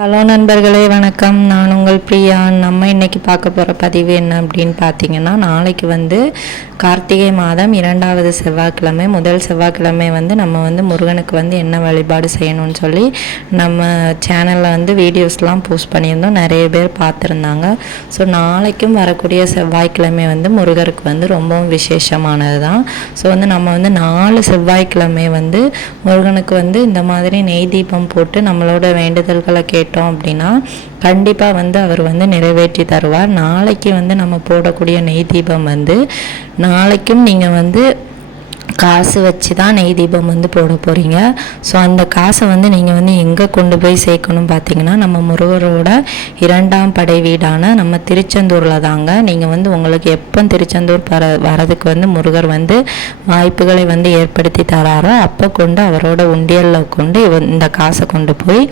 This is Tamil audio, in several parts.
ஹலோ நண்பர்களே, வணக்கம். நான் உங்கள் பிரியா. நம்ம இன்றைக்கி பார்க்க போகிற பதிவு என்ன அப்படின்னு பார்த்தீங்கன்னா, நாளைக்கு வந்து கார்த்திகை மாதம் 2வது செவ்வாய்க்கிழமை, முதல் செவ்வாய்க்கிழமை வந்து நம்ம வந்து முருகனுக்கு வந்து என்ன வழிபாடு செய்யணும்னு சொல்லி நம்ம சேனலில் வந்து வீடியோஸ்லாம் போஸ்ட் பண்ணியிருந்தோம். நிறைய பேர் பார்த்துருந்தாங்க. ஸோ நாளைக்கும் வரக்கூடிய செவ்வாய்க்கிழமை வந்து முருகருக்கு வந்து ரொம்பவும் விசேஷமானது தான். ஸோ வந்து நம்ம வந்து 4 செவ்வாய்க்கிழமை வந்து முருகனுக்கு வந்து இந்த மாதிரி நெய் தீபம் போட்டு நம்மளோட வேண்டுதல்களை கேட்டோம் அப்படின்னா கண்டிப்பாக வந்து அவர் வந்து நிறைவேற்றி தருவார். நாளைக்கு வந்து நம்ம போடக்கூடிய நெய் தீபம் வந்து நாளைக்கும் நீங்கள் வந்து காசு வச்சு தான் நெய் தீபம் வந்து போட போகிறீங்க. ஸோ அந்த காசை வந்து நீங்கள் வந்து எங்கே கொண்டு போய் சேர்க்கணும் பார்த்தீங்கன்னா, நம்ம முருகரோட 2ஆம் படை வீடான நம்ம திருச்செந்தூரில் தாங்க. நீங்கள் வந்து உங்களுக்கு எப்போ திருச்செந்தூர் வரதுக்கு வந்து முருகர் வந்து வாய்ப்புகளை வந்து ஏற்படுத்தி தராரோ அப்போ கொண்டு அவரோட உண்டியலில் கொண்டு இந்த காசை கொண்டு போய்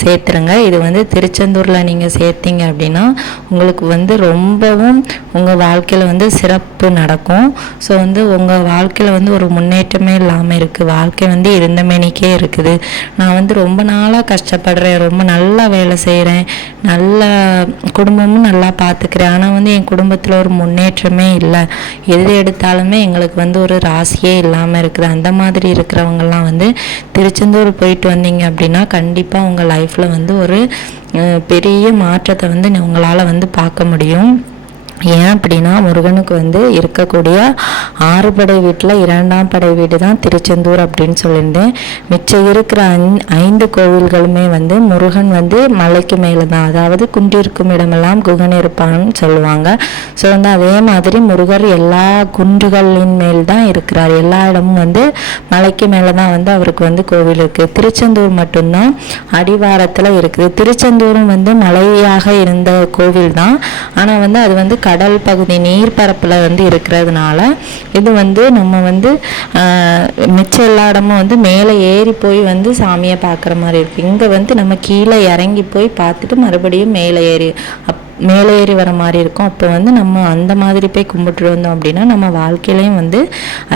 சேர்த்துருங்க. இது வந்து திருச்செந்தூரில் நீங்கள் சேர்த்தீங்க அப்படின்னா உங்களுக்கு வந்து ரொம்பவும் உங்கள் வாழ்க்கையில் வந்து சிறப்பு நடக்கும். ஸோ வந்து உங்கள் வாழ்க்கையில் வந்து ஒரு முன்னேற்றமே இல்லாமல் இருக்குது. வாழ்க்கை வந்து இருந்த மேனிக்கே இருக்குது. நான் வந்து ரொம்ப நாளாக கஷ்டப்படுறேன், ரொம்ப நல்லா வேலை செய்கிறேன், நல்ல குடும்பமும் நல்லா பார்த்துக்கிறேன், ஆனால் வந்து என் குடும்பத்தில் ஒரு முன்னேற்றமே இல்லை, எது எடுத்தாலுமே எங்களுக்கு வந்து ஒரு ராசியே இல்லாமல் இருக்குது. அந்த மாதிரி இருக்கிறவங்கெல்லாம் வந்து திருச்செந்தூர் போயிட்டு வந்தீங்க அப்படின்னா கண்டிப்பாக உங்கள் லைஃப்பில் வந்து ஒரு பெரிய மாற்றத்தை வந்து உங்களால் வந்து பார்க்க முடியும். ஏன் அப்படின்னா முருகனுக்கு வந்து இருக்கக்கூடிய 6 படை வீட்டில் 2ஆம் படை வீடு தான் திருச்செந்தூர் அப்படின்னு சொல்லியிருந்தேன். மிச்சம் இருக்கிற 5 கோவில்களுமே வந்து முருகன் வந்து மலைக்கு மேலே தான், அதாவது குன்றிருக்கும் இடமெல்லாம் குகன் இருப்பான்னு சொல்லுவாங்க. ஸோ வந்து அதே மாதிரி முருகர் எல்லா குன்றுகளின் மேல் தான் இருக்கிறார். எல்லா இடமும் வந்து மலைக்கு மேலே தான் வந்து அவருக்கு வந்து கோவில் இருக்குது. திருச்செந்தூர் மட்டும்தான் அடிவாரத்தில் இருக்குது. திருச்செந்தூரும் வந்து மலையாக இருந்த கோவில் தான், ஆனால் வந்து அது வந்து கடல் பகுதி நீர்பரப்பில் வந்து இருக்கிறதுனால இது வந்து நம்ம வந்து மிச்ச எல்லா இடமும் வந்து மேலே ஏறி போய் வந்து சாமியை பார்க்குற மாதிரி இருக்குது. இங்கே வந்து நம்ம கீழே இறங்கி போய் பார்த்துட்டு மறுபடியும் மேலே ஏறி வர மாதிரி இருக்கும். அப்போ வந்து நம்ம அந்த மாதிரி போய் கும்பிட்டு வந்தோம் அப்படின்னா நம்ம வாழ்க்கையிலையும் வந்து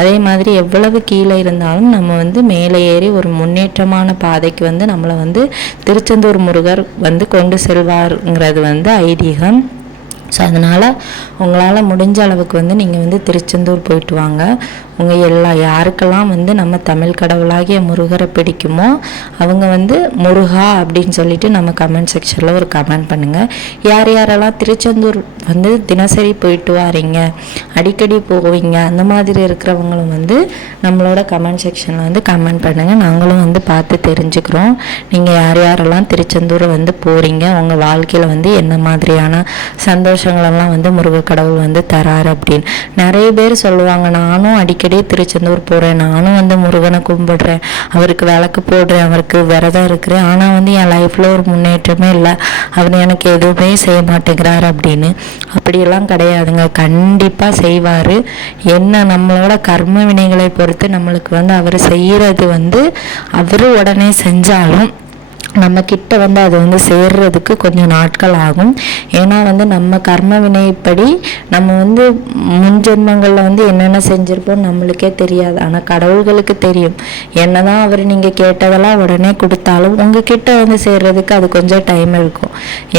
அதே மாதிரி எவ்வளவு கீழே இருந்தாலும் நம்ம வந்து மேலே ஏறி ஒரு முன்னேற்றமான பாதைக்கு வந்து நம்மளை வந்து திருச்செந்தூர் முருகர் வந்து கொண்டு செல்வாருங்கிறது வந்து ஐதீகம். ஸோ அதனால் உங்களால் முடிஞ்ச அளவுக்கு வந்து நீங்கள் வந்து திருச்செந்தூர் போயிட்டு வாங்க. யாருக்கெல்லாம் வந்து நம்ம தமிழ் கடவுளாகிய முருகரை பிடிக்குமோ அவங்க வந்து முருகா அப்படின்னு சொல்லிட்டு நம்ம கமெண்ட் செக்ஷனில் ஒரு கமெண்ட் பண்ணுங்கள். யாரெல்லாம் திருச்செந்தூர் வந்து தினசரி போயிட்டு வாரீங்க, அடிக்கடி போவீங்க, அந்த மாதிரி இருக்கிறவங்களும் வந்து நம்மளோட கமெண்ட் செக்ஷனில் வந்து கமெண்ட் பண்ணுங்கள். நாங்களும் வந்து பார்த்து தெரிஞ்சுக்கிறோம் நீங்கள் யாரெல்லாம் திருச்செந்தூரை வந்து போகிறீங்க, உங்கள் வாழ்க்கையில் வந்து என்ன மாதிரியான சந்தோஷங்களெல்லாம் வந்து முருக கடவுள் வந்து தராரு அப்படின்னு. நிறைய பேர் சொல்லுவாங்க, நானும் அடிக்கடி திருச்செந்தூர் போகிறேன், நானும் வந்து முருகனை கும்பிடுறேன், அவருக்கு விளக்கு போடுறேன், அவருக்கு விரதம் இருக்கிறேன், ஆனால் வந்து என் லைஃப்பில் ஒரு முன்னேற்றமே இல்லை, அவர் எனக்கு எதுவுமே செய்ய மாட்டேங்கிறார் அப்படின்னு. அப்படியெல்லாம் கிடையாதுங்க, கண்டிப்பாக செய்வார். என்ன நம்மளோட கர்ம வினைகளை பொறுத்து நம்மளுக்கு வந்து அவர் செய்கிறது வந்து அவர் உடனே செஞ்சாலும் நம்ம கிட்ட வந்து அது வந்து சேர்றதுக்கு கொஞ்சம் நாட்கள் ஆகும். ஏன்னா வந்து நம்ம கர்ம வினைப்படி நம்ம வந்து முன் ஜென்மங்களில் வந்து என்னென்ன செஞ்சுருப்போம் நம்மளுக்கே தெரியாது, ஆனால் கடவுள்களுக்கு தெரியும். என்னதான் அவர் நீங்கள் கேட்டதெல்லாம் உடனே கொடுத்தாலும் உங்ககிட்ட வந்து சேர்றதுக்கு அது கொஞ்சம் டைம் இருக்கும்.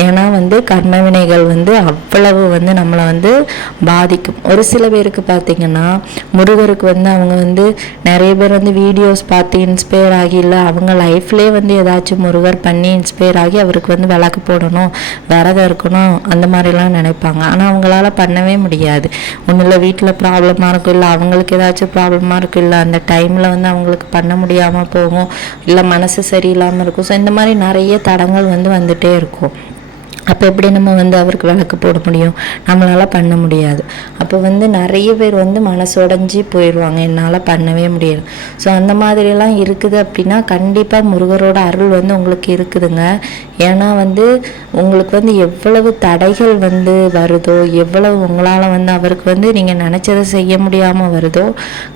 ஏன்னா வந்து கர்ம வினைகள் வந்து அவ்வளவு வந்து நம்மளை வந்து பாதிக்கும். ஒரு சில பேருக்கு பார்த்திங்கன்னா முருகருக்கு வந்து அவங்க வந்து நிறைய பேர் வந்து வீடியோஸ் பார்த்து இன்ஸ்பயர் ஆகி இல்லை அவங்க லைஃப்லேயே வந்து ஏதாச்சும் முருகர் பண்ணி இன்ஸ்பயர் ஆகி அவருக்கு வந்து விளக்கு போடணும், விரதம் இருக்கணும், அந்த மாதிரிலாம் நினைப்பாங்க. ஆனால் அவங்களால பண்ணவே முடியாது. ஒன்றும் இல்லை, வீட்டில் ப்ராப்ளமாக இருக்கும், இல்லை அவங்களுக்கு ஏதாச்சும் ப்ராப்ளமாக இருக்கும், இல்லை அந்த டைமில் வந்து அவங்களுக்கு பண்ண முடியாமல் போகும், இல்லை மனசு சரியில்லாமல் இருக்கும். ஸோ இந்த மாதிரி நிறைய தடங்கள் வந்து வந்துகிட்டே இருக்கும். அப்போ எப்படி நம்ம வந்து அவருக்கு விளக்கு போட முடியும்? நம்மளால் பண்ண முடியாது. அப்போ வந்து நிறைய பேர் வந்து மனசுடைஞ்சி போயிடுவாங்க, என்னால் பண்ணவே முடியாது. ஸோ அந்த மாதிரியெல்லாம் இருக்குது அப்படின்னா கண்டிப்பாக முருகரோட அருள் வந்து உங்களுக்கு இருக்குதுங்க. ஏன்னா வந்து உங்களுக்கு வந்து எவ்வளவு தடைகள் வந்து வருதோ, எவ்வளவு உங்களால் வந்து அவருக்கு வந்து நீங்கள் நினச்சதை செய்ய முடியாமல் வருதோ,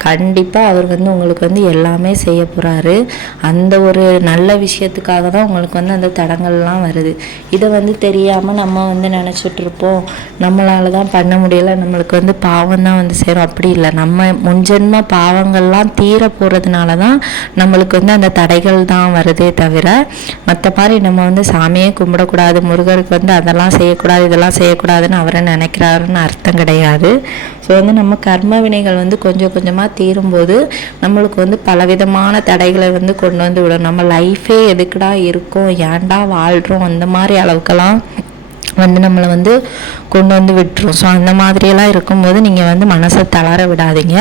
கண்டிப்பாக அவர் வந்து உங்களுக்கு வந்து எல்லாமே செய்ய போகிறாரு. அந்த ஒரு நல்ல விஷயத்துக்காக தான் உங்களுக்கு வந்து அந்த தடங்கள்லாம் வருது. இதை வந்து தெரியாமல் முடியாமல் நம்ம வந்து நினச்சிட்ருப்போம், நம்மளால தான் பண்ண முடியலை, நம்மளுக்கு வந்து பாவம் தான் வந்து சேரும். அப்படி இல்லை, நம்ம முன்ஜென்ம பாவங்கள்லாம் தீர போகிறதுனால தான் நம்மளுக்கு வந்து அந்த தடைகள் தான் வருதே தவிர, மற்ற மாதிரி நம்ம வந்து சாமியே கும்பிடக்கூடாது, முருகருக்கு வந்து அதெல்லாம் செய்யக்கூடாது இதெல்லாம் செய்யக்கூடாதுன்னு அவரை நினைக்கிறாருன்னு அர்த்தம் கிடையாது. ஸோ வந்து நம்ம கர்ம வினைகள் வந்து கொஞ்சம் கொஞ்சமாக தீரும்போது நம்மளுக்கு வந்து பலவிதமான தடைகளை வந்து கொண்டு வந்து விடும். நம்ம லைஃபே எதுக்குடா இருக்கோம், ஏன்டா வாழ்கிறோம், அந்த மாதிரி அளவுக்கெல்லாம் வந்து நம்மளை வந்து கொண்டு வந்து விட்டுரும். ஸோ அந்த மாதிரியெல்லாம் இருக்கும்போது நீங்கள் வந்து மனசை தளர விடாதீங்க.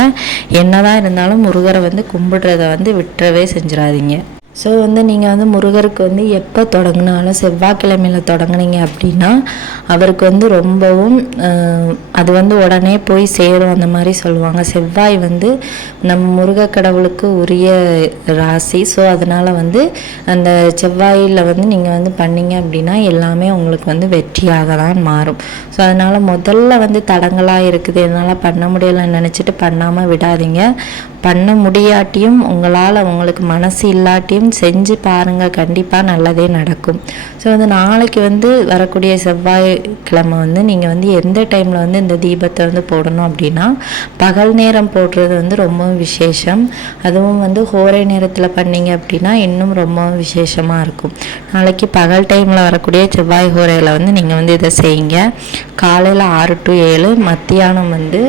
என்னதான் இருந்தாலும் முருகரை வந்து கும்பிடுறத வந்து விட்டுறவே செஞ்சிடாதீங்க. ஸோ வந்து நீங்கள் வந்து முருகருக்கு வந்து எப்போ தொடங்கினாலும் செவ்வாய்க்கிழமையில் தொடங்குனீங்க அப்படின்னா அவருக்கு வந்து ரொம்பவும் அது வந்து உடனே போய் சேரும் அந்த மாதிரி சொல்லுவாங்க. செவ்வாய் வந்து நம் முருக கடவுளுக்கு உரிய ராசி. ஸோ அதனால் வந்து அந்த செவ்வாயில் வந்து நீங்கள் வந்து பண்ணிங்க அப்படின்னா எல்லாமே உங்களுக்கு வந்து வெற்றியாக தான் மாறும். ஸோ அதனால் முதல்ல வந்து தடங்களாக இருக்குது, என்னால் பண்ண முடியலைன்னு நினச்சிட்டு பண்ணாமல் விடாதீங்க. பண்ண முடியாட்டியும் உங்களால் உங்களுக்கு மனசு இல்லாட்டியும் செஞ்சு பாருங்கள், கண்டிப்பாக நல்லதே நடக்கும். ஸோ வந்து நாளைக்கு வந்து வரக்கூடிய செவ்வாய்க்கிழமை வந்து நீங்கள் வந்து எந்த டைமில் வந்து இந்த தீபத்தை வந்து போடணும் அப்படின்னா பகல் நேரம் போடுறது வந்து ரொம்ப விசேஷம். அதுவும் வந்து ஹோரை நேரத்தில் பண்ணிங்க அப்படின்னா இன்னும் ரொம்ப விசேஷமாக இருக்கும். நாளைக்கு பகல் டைமில் வரக்கூடிய செவ்வாய் ஹோரையில் வந்து நீங்கள் வந்து இதை செய்யுங்க. காலையில் 6 to 7, மத்தியானம் வந்து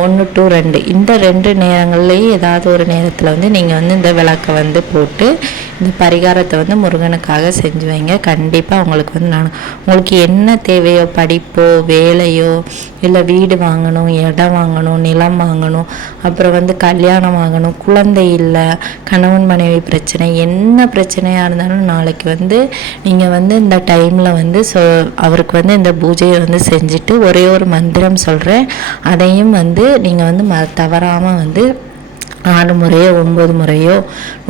1 to 2, இந்த 2 நேரங்கள்லேயும் ஏதாவது ஒரு நேரத்தில் வந்து நீங்கள் வந்து இந்த விளக்கை வந்து போட்டு இந்த பரிகாரத்தை வந்து முருகனுக்காக செஞ்சு வைங்க. கண்டிப்பாக உங்களுக்கு வந்து உங்களுக்கு என்ன தேவையோ, படிப்போ வேலையோ, இல்லை வீடு வாங்கணும், இடம் வாங்கணும், நிலம் வாங்கணும், அப்புறம் வந்து கல்யாணம் ஆகணும், குழந்தை இல்லை, கணவன் மனைவி பிரச்சனை, என்ன பிரச்சனையாக இருந்தாலும் நாளைக்கு வந்து நீங்கள் வந்து இந்த டைமில் வந்து அவருக்கு வந்து இந்த பூஜையை வந்து செஞ்சுட்டு ஒரே ஒரு மந்திரம் சொல்கிறேன், அதையும் வந்து நீங்கள் வந்து தவறாமல் வந்து 6 முறையோ 9 முறையோ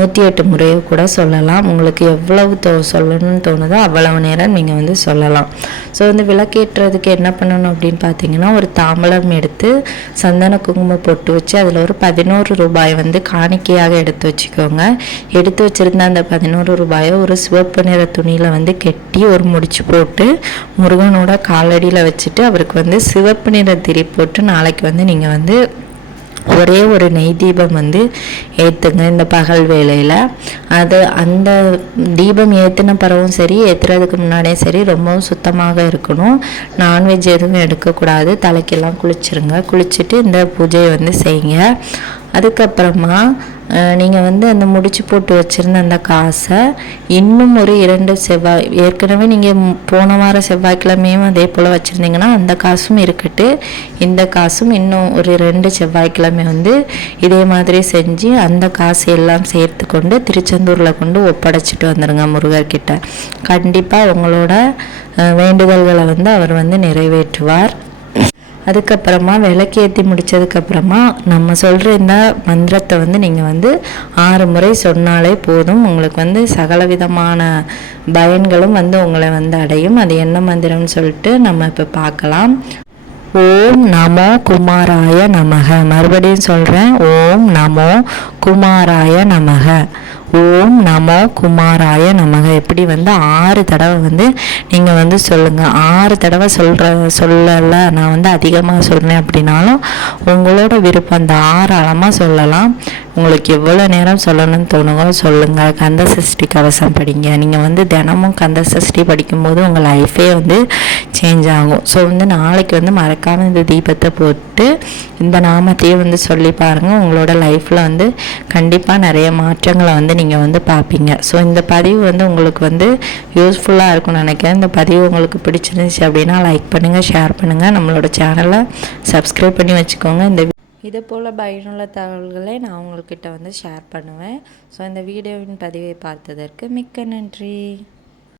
108 முறையோ கூட சொல்லலாம். உங்களுக்கு எவ்வளவு சொல்லணும்னு தோணுதோ அவ்வளவு நேரம் நீங்கள் வந்து சொல்லலாம். ஸோ வந்து விளக்கேற்றுறதுக்கு என்ன பண்ணணும் அப்படின்னு பார்த்தீங்கன்னா, ஒரு தாம்பலம் எடுத்து சந்தன குங்குமம் பொட்டு வச்சு அதில் ஒரு 11 ரூபாய் வந்து காணிக்கையாக எடுத்து வச்சுக்கோங்க. எடுத்து வச்சுருந்த அந்த 11 ரூபாயை ஒரு சிவப்பு நிற துணியில் வந்து கெட்டி ஒரு முடிச்சு போட்டு முருகனோட காலடியில் வச்சுட்டு அவருக்கு வந்து சிவப்பு நிற திரி போட்டு நாளைக்கு வந்து நீங்கள் வந்து ஒரே ஒரு நெய் தீபம் வந்து ஏற்றுங்க இந்த பகல் வேளையில். அந்த தீபம் ஏற்றின பிறகும் சரி, ஏற்றுறதுக்கு முன்னாடியே சரி, ரொம்பவும் சுத்தமாக இருக்கணும். நான்வெஜ் எதுவும் எடுக்கக்கூடாது. தலைக்கெல்லாம் குளிச்சுருங்க. குளிச்சுட்டு இந்த பூஜையை வந்து செய்யுங்க. அதுக்கப்புறமா நீங்கள் வந்து அந்த முடிச்சு போட்டு வச்சுருந்த அந்த காசை இன்னும் ஒரு 2 செவ்வாய், ஏற்கனவே நீங்கள் போன வாரம் செவ்வாய்க்கிழமையும் அதே போல் வச்சுருந்தீங்கன்னா அந்த காசும் இருக்கட்டு, இந்த காசும் இன்னும் ஒரு 2 செவ்வாய்க்கிழமை வந்து இதே மாதிரி செஞ்சு அந்த காசு எல்லாம் சேர்த்து கொண்டு திருச்செந்தூரில் கொண்டு ஒப்படைச்சிட்டு வந்துடுங்க முருகர்கிட்ட. கண்டிப்பாக உங்களோட வேண்டுதல்களை வந்து அவர் வந்து நிறைவேற்றுவார். அதுக்கப்புறமா விளக்கேற்றி முடித்ததுக்கப்புறமா நம்ம சொல்கிற இந்த மந்திரத்தை வந்து நீங்கள் வந்து 6 முறை சொன்னாலே போதும். உங்களுக்கு வந்து சகலவிதமான பயன்களும் வந்து உங்களை வந்து அடையும். அது என்ன மந்திரம்னு சொல்லிட்டு நம்ம இப்போ பார்க்கலாம். ஓம் நமோ குமாராய நமக. மறுபடியும் சொல்கிறேன், ஓம் நமோ குமாராய நமக. ஓம் நமோ குமாராய நமக. இப்படி வந்து 6 தடவை வந்து நீங்கள் வந்து சொல்லுங்கள். 6 தடவை சொல்லலை, நான் வந்து அதிகமாக சொல்கிறேன் அப்படின்னாலும் உங்களோட விருப்பம் தாராளமாக சொல்லலாம். உங்களுக்கு எவ்வளோ நேரம் சொல்லணும்னு தோணுங்க சொல்லுங்கள். கந்த சஷ்டி கவசம் படிங்க. நீங்கள் வந்து தினமும் கந்த சஷ்டி படிக்கும்போது உங்கள் லைஃபே வந்து சேஞ்ச் ஆகும். ஸோ வந்து நாளைக்கு வந்து மறக்காமல் இந்த தீபத்தை போட்டு இந்த நாமத்தையே வந்து சொல்லி பாருங்கள். உங்களோட லைஃப்பில் வந்து கண்டிப்பாக நிறைய மாற்றங்களை வந்து நீங்கள் வந்து பார்ப்பீங்க. ஸோ இந்த பதிவு வந்து உங்களுக்கு வந்து யூஸ்ஃபுல்லாக இருக்கும்னு நினைக்கிறேன். இந்த பதிவு உங்களுக்கு பிடிச்சிருந்துச்சு அப்படின்னா லைக் பண்ணுங்கள், ஷேர் பண்ணுங்கள், நம்மளோட சேனலை சப்ஸ்கிரைப் பண்ணி வச்சுக்கோங்க. இது போல் பயனுள்ள தகவல்களை நான் உங்கள்கிட்ட வந்து ஷேர் பண்ணுவேன். ஸோ இந்த வீடியோவின் பதிவை பார்த்ததற்கு மிக்க நன்றி.